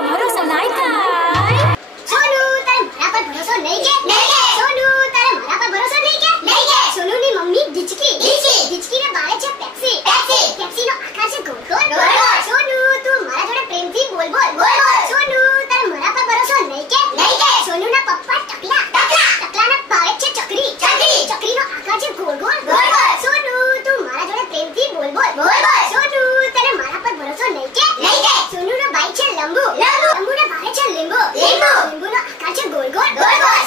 ભરોસો નહીં થાય. સોનુ તારે મારા પર ભરોસો નહીં કે? નહીં કે. સોનુ તારે મારા પર ભરોસો નહીં કે? નહીં કે. સોનુની મમ્મી ડિચકી. ડિચકીને બાળે છે પેપ્સી. પેપ્સીનો આકાર છે ગોળ ગોળ. સોનુ તું મારા જોડે પ્રેમથી બોલ. સોનુ તારે મારા પર ભરોસો નહીં કે? નહીં કે. સોનુના પપ્પા ટકલાના બાળે છે ચકરી. ચકરીનો આકાર છે ગોળ ગોળ. સોનુ તું મારા જોડે પ્રેમથી બોલ. સોનુ તારે મારા પર ભરોસો નહીં કે? નહીં કે. સોનુનો ભાઈ છે લંબુ. લંબુને બાળે છે લીંબુ. લીંબુનો આકાર છે ગોળ ગોળ.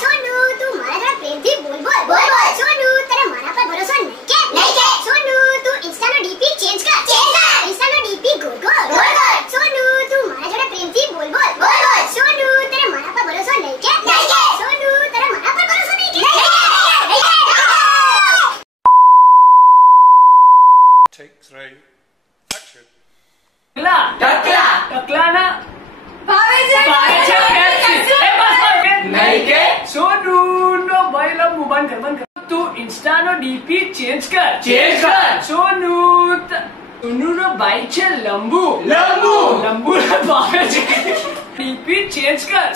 સોનુ તું મારા જોડે પ્રેમથી બોલ. સોનુ તારે મારા પર ભરોસો નહીં કે? નહીં કે. સોનુ તું ઇન્સ્ટાનો ડીપી ચેન્જ કર. ઇન્સ્ટાનો ડીપી ગોળ ગોળ. સોનુ તું મારા જોડે પ્રેમથી બોલ. સોનુ તારે મારા પર ભરોસો નહીં કે? નહીં કે. સોનુ તારે મારા પર ભરોસો નહીં કે? Take 3. Action. ટકલાના ભાવે છે પેપ્સી. એ બસ નહીં કે. સોનુનો ભાઈ લંબુ બંધ કર. તું ઇન્સ્ટાનો ડીપી ચેન્જ કર. સોનુનો ભાઈ છે લંબુ. લંબુને ભાવે છે ડીપી ચેન્જ કર.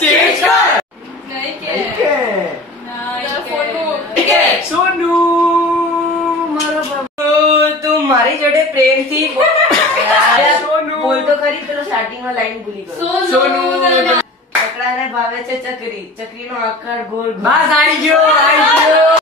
નહીં કે. સોનુ મારો તું મારી જોડે પ્રેમથી સોનુ બોલતો ખરી. પેલો સ્ટાર્ટિંગ માં લાઈન ભૂલી ગયો. સોનુ ચકલાને ભાવે છે ચકરી. ચકરીનો આકાર ગોળ. બસ આવી ગયો.